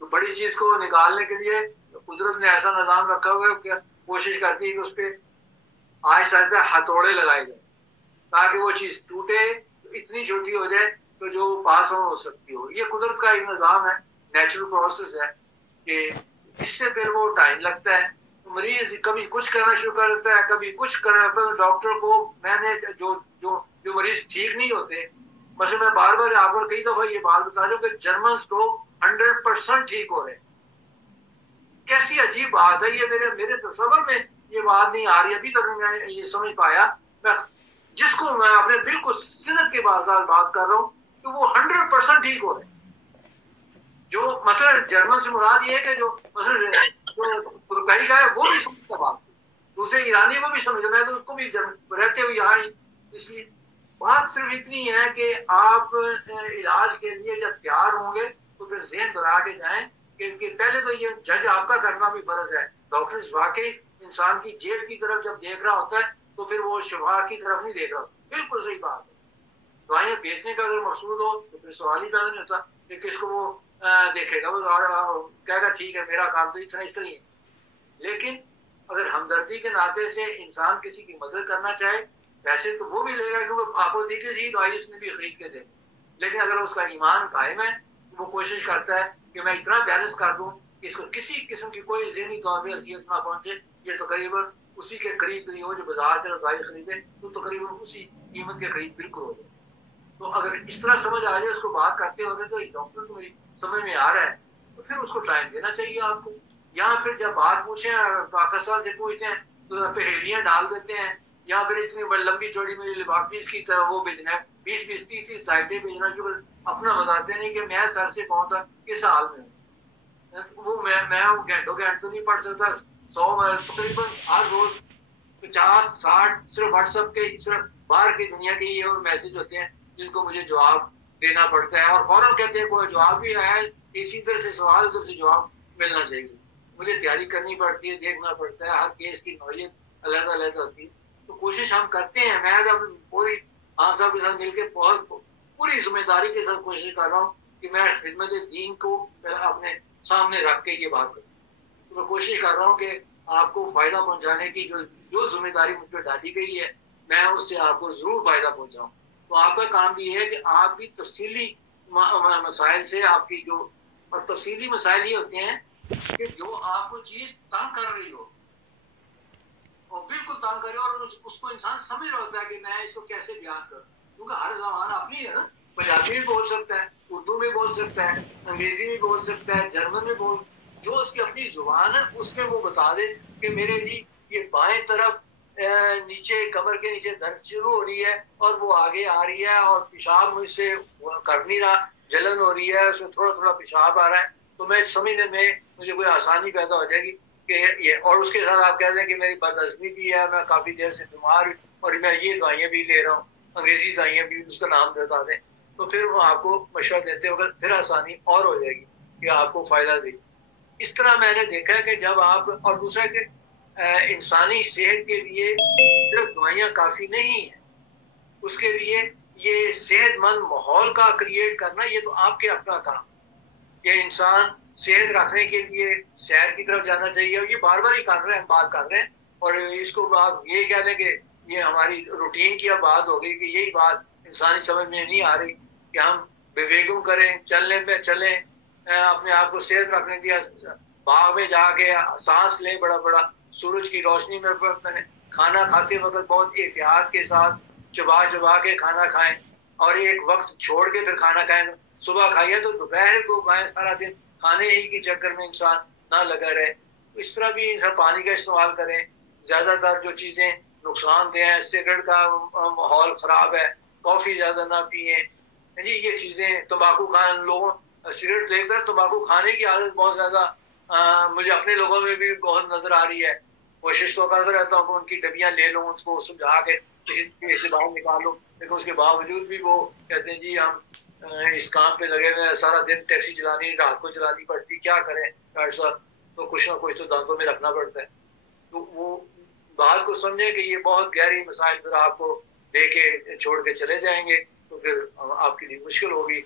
तो बड़ी चीज को निकालने के लिए कुदरत ने ऐसा निजाम रखा हुआ है कि कोशिश करती है कि उस पर आहिस्ता आहिस्ता हथौड़े लगाए जाए ताकि वो चीज टूटे, इतनी छोटी हो जाए तो जो पास हो सकती हो। ये कुदरत का एक निजाम है, नेचुरल प्रोसेस है कि इससे फिर वो टाइम लगता है। तो मरीज कभी कुछ करना शुरू कर देता है, कभी कुछ करना। डॉक्टर को मैंने जो जो जो मरीज ठीक नहीं होते, मतलब मैं बार बार आपको कई दफा ये बात बता दूं कि जर्मन लोग 100% ठीक हो रहे हैं। कैसी अजीब बात है ये, मेरे तस्वर में ये बात नहीं आ रही अभी तक। मैं ये समझ पाया, मैं जिसको मैं अपने बिल्कुल सिदत के साथ बात कर रहा हूँ कि वो 100% ठीक हो रहे हैं। जो मतलब जर्मन से मुराद ये है कि जो मतलब जो तुर्काई का है वो भी समझता बात, दूसरे ईरानी को भी समझना है तो उसको भी रहते हुए यहाँ ही। इसलिए बात सिर्फ इतनी है कि आप इलाज के लिए जब तैयार होंगे तो फिर ज़हन बना के जाएं कि पहले तो ये जज आपका करना भी फर्ज है। डॉक्टर वाकई इंसान की जेब की तरफ जब देख रहा होता है तो फिर वो शिफा की तरफ नहीं देख रहा। बिल्कुल सही बात है। दवाइयाँ बेचने का अगर मकसूद हो तो फिर सवाल ही पैदा नहीं होता कि किसको वो देखेगा, वो कहेगा ठीक है मेरा काम तो इतना इस तरह ही है। लेकिन अगर हमदर्दी के नाते से इंसान किसी की मदद करना चाहे, वैसे तो वो भी लेगा क्योंकि आपको देखिए सी दवाई उसने भी खरीद के दे, लेकिन अगर उसका ईमान कायम है तो वो कोशिश करता है कि मैं इतना बैलेंस कर दूं कि इसको किसी किस्म की कोई ज़हनी तौर पर असियत ना पहुंचे। ये तकरीबन उसी के करीब नहीं हो जो बाजार से दवाई खरीदे तो तकरीबन उसी कीमत के करीब बिल्कुल हो जाए। तो अगर इस तरह समझ आ जाए उसको बात करते वक्त तो डॉक्टर को मेरी समझ में आ रहा है तो फिर उसको टाइम देना चाहिए आपको। या फिर जब बात पूछे पाकिस्तान से पूछते हैं तो पहेलियां डाल देते हैं, या फिर इतनी लंबी चौड़ी में लिबार्टीज की तरह वो भेजना है, 20-20, 30-30 साइटें भेजना जो अपना बताते नहीं कि मैं सर से पहुंचा किस हाल में वो मैं घंटों घंटों नहीं पढ़ सकता। 100 तकरीबन हर रोज 50-60 सिर्फ व्हाट्सएप के सिर्फ बाहर की दुनिया के ये मैसेज होते हैं जिनको मुझे जवाब देना पड़ता है, और फौरन कहते हैं कोई जवाब भी आया है इसी तरह से सवाल उधर से जवाब मिलना चाहिए। मुझे तैयारी करनी पड़ती है, देखना पड़ता है, हर केस की नौयत अलग अलग होती है। तो कोशिश हम करते हैं, मैं जब पूरी हाँ साहब के साथ मिलकर बहुत पूरी जिम्मेदारी के साथ कोशिश कर रहा हूँ कि मैं खिदमत दीन को अपने सामने रख के ये बात करूँ। तो मैं कोशिश कर रहा हूँ कि आपको फायदा पहुंचाने की जो जिम्मेदारी मुझ पर डाली गई है मैं उससे आपको जरूर फायदा पहुंचाऊँ। तो आपका काम भी है कि आप भी तफसीली मसाइल से आपकी जो, और तफसीली मसाइल ये होते हैं कि जो आपको चीज तंग कर रही हो और बिल्कुल तंग करे और उसको इंसान समझ रहा होता है कि मैं इसको कैसे बयान करूं, क्योंकि हर जबान अपनी है ना। पंजाबी में बोल सकता है, उर्दू में बोल सकता है, अंग्रेजी में बोल सकता है, जर्मन में बोल, जो उसकी अपनी जुबान है उसमें वो बता दे कि मेरे जी ये बाएं तरफ नीचे कमर के नीचे दर्द शुरू हो रही है और वो आगे आ रही है और पेशाब मुझसे कर नहीं रहा, जलन हो रही है, उसमें थोड़ा थोड़ा पेशाब आ रहा है, तो मैं समझने में मुझे कोई आसानी पैदा हो जाएगी कि ये, और उसके साथ आप कह दें कि मेरी बदहजमी भी है, मैं काफी देर से बीमार और मैं ये दवाइयाँ भी ले रहा हूँ, अंग्रेजी दवाइयाँ भी, उसका नाम बता दें, तो फिर वो आपको मशवरा देते वक्त फिर आसानी और हो जाएगी कि आपको फायदा दे। इस तरह मैंने देखा है कि जब आप, और दूसरा कि इंसानी सेहत के लिए सिर्फ दवाइयाँ काफी नहीं है, उसके लिए ये सेहतमंद माहौल का क्रिएट करना, ये तो आपके अपना काम। ये इंसान सेहत रखने के लिए सैर की तरफ जाना चाहिए, और ये बार बार ही कर रहे हैं, हम बात कर रहे हैं, और इसको आप ये कह लें कि ये हमारी रूटीन की अब बात हो गई कि यही बात इंसानी समझ में नहीं आ रही कि हम बेबेगुम करें, चलने में चलें, अपने आप को सेहत रखने दिया, बाग में जाके सांस लें बड़ा बड़ा, सूरज की रोशनी में मैंने खाना खाते वक्त बहुत एहतियात के साथ चबा चबा के खाना खाएं, और एक वक्त छोड़ के फिर खाना खाएं। सुबह खाइए तो दोपहर को खाएं, सारा दिन खाने ही के चक्कर में इंसान ना लगा रहे। इस तरह भी इंसान पानी का इस्तेमाल करें, ज्यादातर जो चीजें नुकसानदेह हैं, सिगरेट का माहौल खराब है, कॉफी ज्यादा ना पिए जी, ये चीजें, तंबाकू खान, लोगों सिगरेट देखकर तंबाकू खाने की आदत बहुत ज्यादा मुझे अपने लोगों में भी बहुत नजर आ रही है। कोशिश तो करता रहता हूँ कि उनकी डबियां ले लूँ, उसको समझा के किसी से बाहर निकाल लूँ, लेकिन उसके बावजूद भी वो कहते हैं जी हम इस काम पे लगे हुए, सारा दिन टैक्सी चलानी, रात को चलानी पड़ती, क्या करें डॉक्टर साहब, तो कुछ ना कुछ तो दांतों में रखना पड़ता है। तो वो बात को समझे कि ये बहुत गहरी मसाइल फिर आपको दे के छोड़ के चले जाएंगे, तो फिर आपके लिए मुश्किल होगी।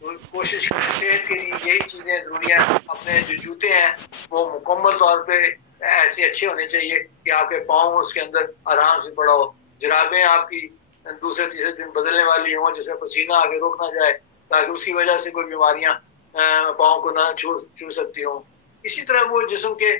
तो कोशिश करें, सेहत के लिए यही चीजें जरूरी हैं। अपने जो जूते हैं वो मुकम्मल तौर पे ऐसे अच्छे होने चाहिए कि आपके पाँव उसके अंदर आराम से पड़ा हो। जुराबें आपकी दूसरे तीसरे दिन बदलने वाली हों, जिसमें पसीना आगे रुक ना जाए, ताकि उसकी वजह से कोई बीमारियां पाँव को ना छू सकती हों। इसी तरह वो जिस्म के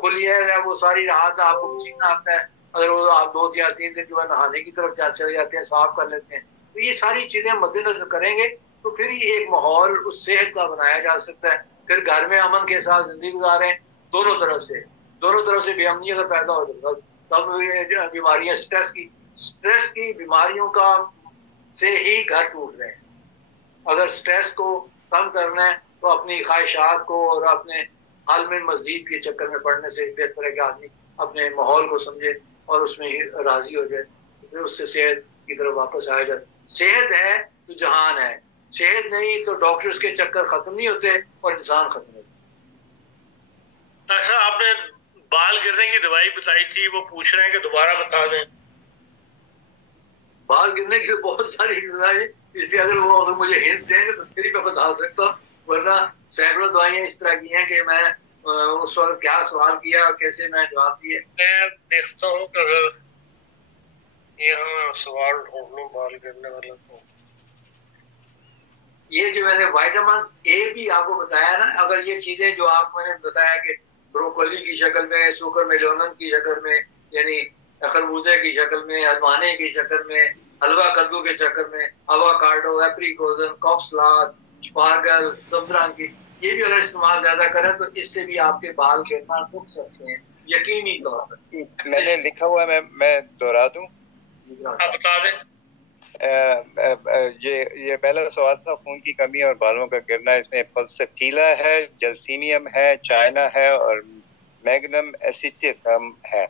खुलियर है, वो सारी राहत, आपको पसीना आता है, अगर वो आप 2 या 3 दिन के बाद नहाने की तरफ चले जाते हैं, साफ कर लेते हैं, तो ये सारी चीजें मद्देनजर करेंगे तो फिर ही एक माहौल उस सेहत का बनाया जा सकता है। फिर घर में अमन के साथ जिंदगी गुजारें, दोनों तरफ से बेअमनी अगर पैदा हो जाए तब बीमारियां, स्ट्रेस की बीमारियों का से ही घर टूट रहे हैं। अगर स्ट्रेस को कम करना है तो अपनी ख्वाहिशात को और अपने हाल में मजीद के चक्कर में पड़ने से बेहतर है कि आदमी अपने माहौल को समझे और उसमें ही राजी हो जाए, तो फिर उससे सेहत की तरफ वापस आया जाए। सेहत है तो जहान है, सेहत नहीं तो डॉक्टर्स के चक्कर खत्म नहीं होते और इंसान खत्म होता। ऐसा आपने बाल गिरने की दवाई बताई थी, वो पूछ रहे हैं कि दोबारा बता दें। बाल गिरने की बहुत सारी दवाई, इसलिए अगर मुझे हिंट्स देंगे तो फिर ही मैं बता सकता हूँ, वरना सैकड़ों दवाइयाँ इस तरह की हैं कि मैं उस वक्त क्या सवाल किया और कैसे मैं जवाब दिए। मैं देखता हूँ कि अगर यहाँ सवाल ढूंढ लूँ बाल गिरने वाला, तो ये जो मैंने विटामिन ए भी आपको बताया ना, अगर ये चीजें जो आप मैंने बताया कि ब्रोकोली की शक्ल में, सुकर मेलोनम की शक्ल में, यानी खरबूजे की शक्ल में, अजवाने की शक्ल में, हलवा कद्दू के चक्कर में, अवाकाडो, एप्रिकोजन, कॉफ्सलाद, स्पार्गल, सब्ज रंग की, ये भी अगर इस्तेमाल ज्यादा करें तो इससे भी आपके बाल गिरना रुक सकते हैं, यकीनी तौर पर। मैंने लिखा हुआ, मैं दोहरा दूं, आप बता दें। ये पहला सवाल था खून की कमी और बालों का गिरना। इसमें पल्सटीला है, जलसीमियम है, चाइना है और मैग्नम एसिटिकम है,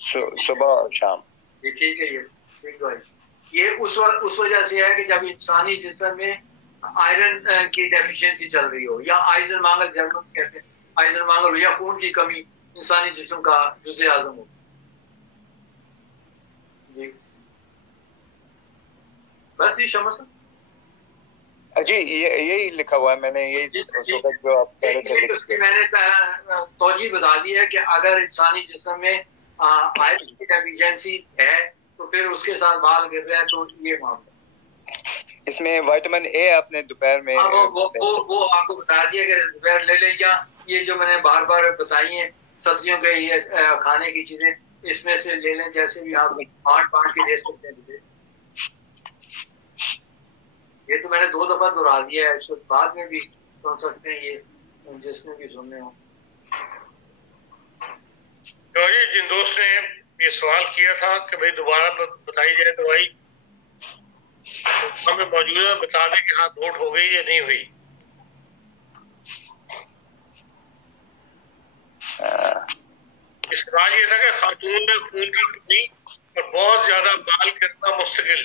सुबह और शाम। ये ठीक है, ये उस वजह से है कि जब इंसानी जिस्म में आयरन की डेफिशिएंसी चल रही हो, या आइजन मांगल, जर्मन कहते हैं आइजन मांगल हो, या खून की कमी इंसानी जिस्म का जुज़े आज़म हो। जी बस ये शमस जी, यही लिखा हुआ है मैंने, यही जो आप कह रहे थे। उसकी मैंने तौजी बता दी है कि अगर इंसानी जिस्म में आयरन की डेफिशिएंसी है तो फिर उसके साथ बाल गिर रहे हैं, तो ये मामला इसमें विटामिन ए आपने दोपहर में वो आपको बता दिया कि दोपहर ले लें, या ये जो मैंने बार बार बताई हैं सब्जियों के ये खाने की चीजें, इसमें से ले लें, जैसे भी आप बांट के दे सकते हैं। ये तो मैंने 2 दफा दोहरा दिया है, इसको बाद में भी सुन सकते हैं, ये जिसमें भी सुनने हो। तो जिन दोस्त ने ये सवाल किया था कि भाई दोबारा बताई जाए दवाई, तो हमें मौजूदा बता दें कि हाँ वोट हो गई या नहीं हुई। इस सवाल ये था कि खातून में खून की कमी और बहुत ज्यादा बाल गिरना मुस्तकिल,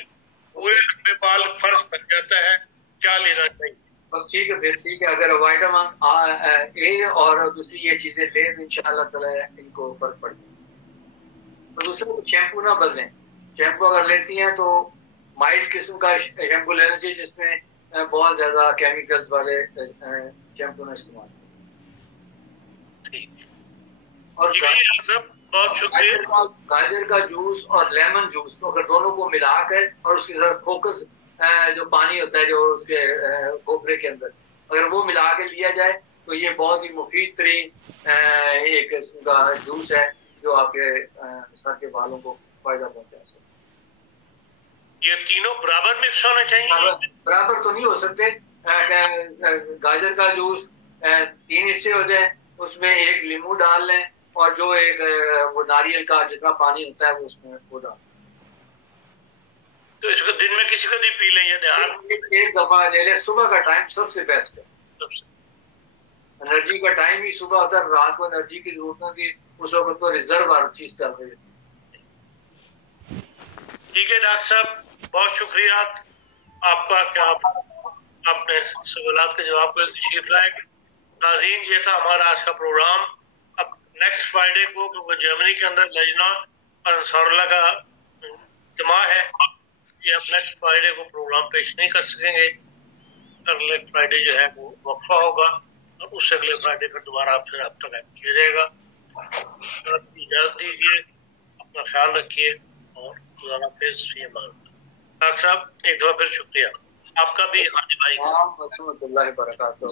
पूरे लंबे बाल फर्क बन जाता है, क्या लेना चाहिए? बस ठीक है, फिर ठीक है, अगर विटामिन ए और दूसरी ये चीजें ले तो इंशाल्लाह ताला इनको फर्क पड़ जाए। तो दूसरा शैम्पू ना बदलें, शैम्पू अगर लेती हैं तो माइल्ड किस्म का शैम्पू लेना चाहिए, जिसमें बहुत ज्यादा केमिकल्स वाले शैम्पू ना इस्तेमाल करें। और बहुत शुक्रिया। गाजर का जूस और लेमन जूस, तो अगर दोनों को मिलाकर और उसके साथ फोकस जो पानी होता है जो उसके खोपरे के अंदर, अगर वो मिला के लिया जाए तो ये बहुत ही मुफीद तरीन एक किस्म का जूस है जो आपके सर के बालों को फायदा पहुंचा सकता है। ये तीनों बराबर मिक्स होना चाहिए? बराबर तो नहीं हो सकते। गाजर का जूस 3 हिस्से हो जाए, उसमें 1 नींबू डाल लें और जो एक वो नारियल का जितना पानी होता है वो उसमें वो डाल। तो इसको दिन में किसी को भी पी लें या एक दफा ले ले। सुबह का टाइम सबसे बेस्ट है, एनर्जी का टाइम ही सुबह होता है, रात को एनर्जी की जरूरत होती है, उस वक्त तो रिजर्व हर चीज चल रही है। ठीक है डॉक्टर साहब, बहुत शुक्रिया आपका कि आप अपने सवालों के जवाब पर तशरीफ लाए। नाज़रीन, ये था हमारा आज का प्रोग्राम। अब नेक्स्ट फ्राइडे को जर्मनी के अंदर लजना और अंसारुल्लाह का इज्तिमा है, ये हम नेक्स्ट फ्राइडे को प्रोग्राम पेश नहीं कर सकेंगे। अगले फ्राइडे जो है वो वक्फा होगा और उससे अगले फ्राइडे पर दोबारा आपसे रब्ता किया जाएगा। इजाज़त दीजिए, अपना ख्याल रखिए और खुदा हाफिज़। डॉक्टर साहब एक दफा फिर शुक्रिया आपका भी। हाजी भाई बरकातहू।